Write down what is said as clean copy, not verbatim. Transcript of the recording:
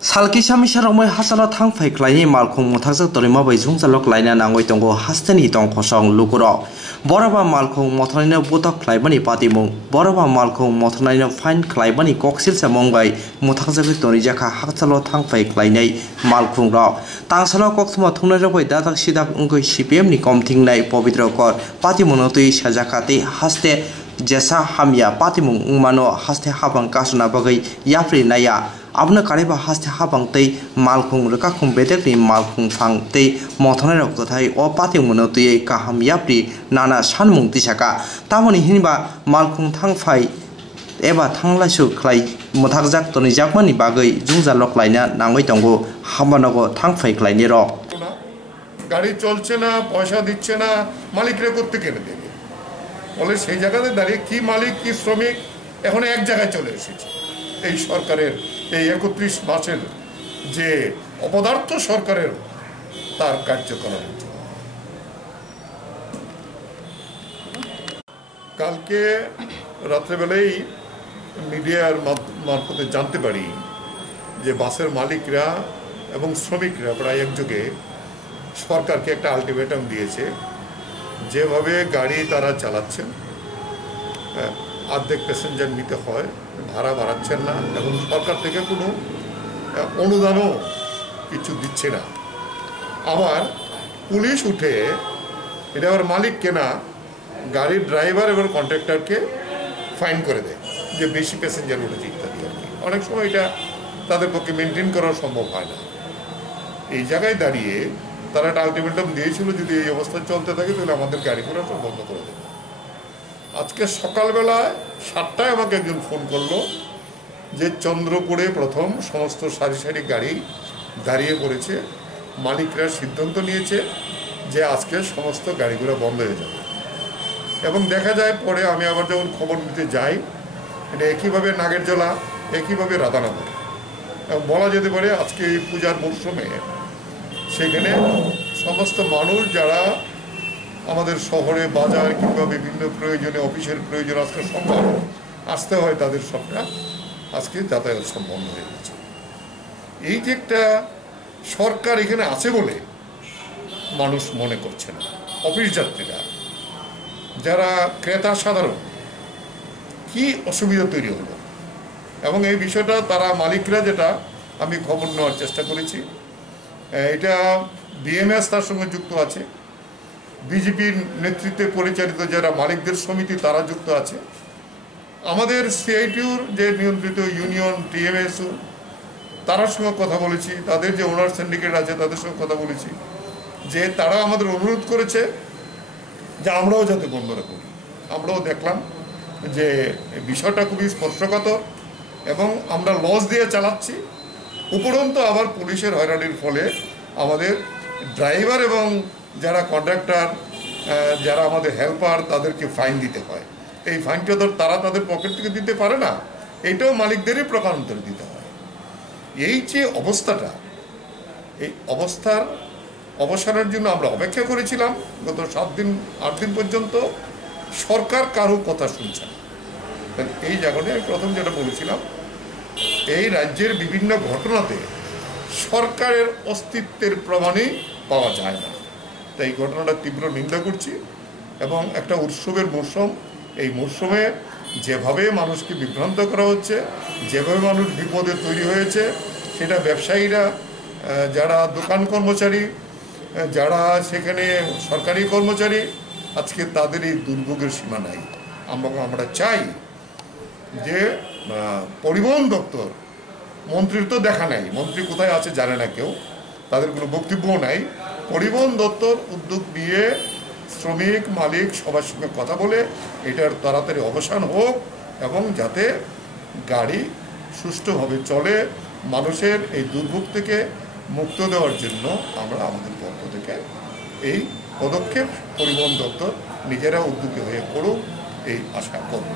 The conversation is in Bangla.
Salki Samisha Romoi Hasala Tang Fai Klai Malkum Motaza Torima by Zungzalok Lina Nangoitongo Hasteni Tong Kosong Lukuro Boraba Malkum Motorina Buta Klaibani Patimu Boraba Malkum Motorina Fine Klaibani Coxil Samongai Motaza Torijaka Hasalo Tang Fai Klai Malkum Raw Tangsala Cox Motuna Data Shidak Ungo Shipim Nikom Ting Nai Povitro Kor Patimonoti Shajakati Haste Jessa Hamia Patimung Umano Haste Habang Kasuna Bagai Yafri Naya Abna Kariba has to have te Malkung Rakakum Bedekli Malkung Fang te Motonero Kotai or Pati Monoti Kaham Yapri Nana Shanmung Tishaka Tamoni Hinba Malkung Tang Fai Eva Tanglashu Clay Motazak Tony Jakmani Bagay Zunza Loklina Nangoitongo Hamanogo Tang Fai Clainero গাড়ি চলছে না পয়সা দিচ্ছে না মালিকরা করতে কেনে দেবে বলে সেই জায়গাতে দাঁড়িয়ে কি মালিক কি শ্রমিক এখন এক জায়গায় চলে এসেছে এই সরকারের এই ৩১ মাসের যে অপদার্থ সরকারের তার কার্যকলাপ কালকে রাত্রেবেলায় মিডিয়ার মারফতে জানতে পারি যে বাসের মালিকরা এবং শ্রমিকরা প্রায় একযোগে সরকারকে একটা আলটিমেটাম দিয়েছে যেভাবে গাড়ি তারা চালাচ্ছেন অর্ধেক প্যাসেঞ্জার নিতে হয় ভাড়া বাড়াচ্ছেন না এবং সরকার থেকে কোনো অনুদানও কিছু দিচ্ছে না আবার পুলিশ উঠে এটা আবার মালিক কেনা গাড়ির ড্রাইভার এবং কন্ট্রাক্টরকে ফাইন করে দেয় যে বেশি প্যাসেঞ্জার উঠেছে ইত্যাদি আর কি অনেক সময় এটা তাদের পক্ষে মেনটেন করা সম্ভব হয় না এই জায়গায় দাঁড়িয়ে তারা একটা আলটিমেটাম দিয়েছিল যদি এই অবস্থা চলতে থাকে তাহলে আমাদের গাড়ি ঘোড়া সব বন্ধ করে দেবে আজকে সকালবেলায় ৭টায় আমাকে একজন ফোন করলো যে চন্দ্রপুরে প্রথম সমস্ত সারি সারি গাড়ি দাঁড়িয়ে পড়েছে মালিকরা সিদ্ধান্ত নিয়েছে যে আজকে সমস্ত গাড়িগুলো বন্ধ হয়ে যাবে এবং দেখা যায় পরে আমি আবার যখন খবর নিতে যাই এটা একইভাবে নাগেরজোলা একইভাবে রাধানগর এবং বলা যেতে পারে আজকে এই পূজার মরশুমে সেখানে সমস্ত মানুষ যারা আমাদের শহরে বাজার কিংবা বিভিন্ন প্রয়োজনে অফিসের প্রয়োজন আজকে সম্ভব আসতে হয় তাদের সবটা আজকে যাতায়াত সব বন্ধ হয়ে গেছে এই যে একটা সরকার এখানে আছে বলে মানুষ মনে করছে না অফিস যাত্রীরা যারা ক্রেতা সাধারণ কি অসুবিধা তৈরি হলো এবং এই বিষয়টা তারা মালিকরা যেটা আমি খবর নেওয়ার চেষ্টা করেছি এটা বিএমএস তার সঙ্গে যুক্ত আছে বিজেপির নেতৃত্বে পরিচালিত যারা মালিকদের সমিতি তারা যুক্ত আছে আমাদের সিআইটিউর যে নিয়ন্ত্রিত ইউনিয়ন টিএমএসও তার সঙ্গে কথা বলেছি তাদের যে ওনার সিন্ডিকেট আছে তাদের সঙ্গে কথা বলেছি যে তারা আমাদের অনুরোধ করেছে যে আমরাও যাতে বন্ধ রাখি আমরাও দেখলাম যে বিষয়টা খুবই স্পর্শকাতর এবং আমরা লস দিয়ে চালাচ্ছি উপরন্তু আবার পুলিশের হয়রানির ফলে আমাদের ড্রাইভার এবং যারা কন্ট্রাক্টর যারা আমাদের হেল্পার তাদেরকে ফাইন দিতে হয় এই ফাইনটা তো তারা তাদের পকেট থেকে দিতে পারে না এটাও মালিকদেরই প্রকারান্তরে দিতে হয় এই যে অবস্থাটা এই অবস্থার অবসানের জন্য আমরা অপেক্ষা করেছিলাম গত 7 দিন 8 দিন পর্যন্ত সরকার কারো কথা শুনছে না এই জায়গাটা আমি প্রথম যেটা বলেছিলাম এই রাজ্যের বিভিন্ন ঘটনাতে সরকারের অস্তিত্বের প্রমাণই পাওয়া যায় না তাই এই ঘটনাটা তীব্র নিন্দা করছি এবং একটা উৎসবের মরশুম এই মরশুমে যেভাবে মানুষকে বিভ্রান্ত করা হচ্ছে যেভাবে মানুষ বিপদে তৈরি হয়েছে সেটা ব্যবসায়ীরা যারা দোকান কর্মচারী যারা সেখানে সরকারি কর্মচারী আজকে তাদের এই দুর্ভোগের সীমা নাই আমরা চাই যে পরিবহন দপ্তর মন্ত্রীর তো দেখা নাই মন্ত্রী কোথায় আছে জানে না কেউ তাদের কোনো বক্তব্যও নাই পরিবহন দপ্তর উদ্যোগ নিয়ে শ্রমিক মালিক সবার সঙ্গে কথা বলে এটার তাড়াতাড়ি অবসান হোক এবং যাতে গাড়ি সুষ্ঠুভাবে চলে মানুষের এই দুর্ভোগ থেকে মুক্ত দেওয়ার জন্য আমরা আমাদের পক্ষ থেকে এই পদক্ষেপ পরিবহন দপ্তর নিজেরা উদ্যোগী হয়ে করুক এই আশা করব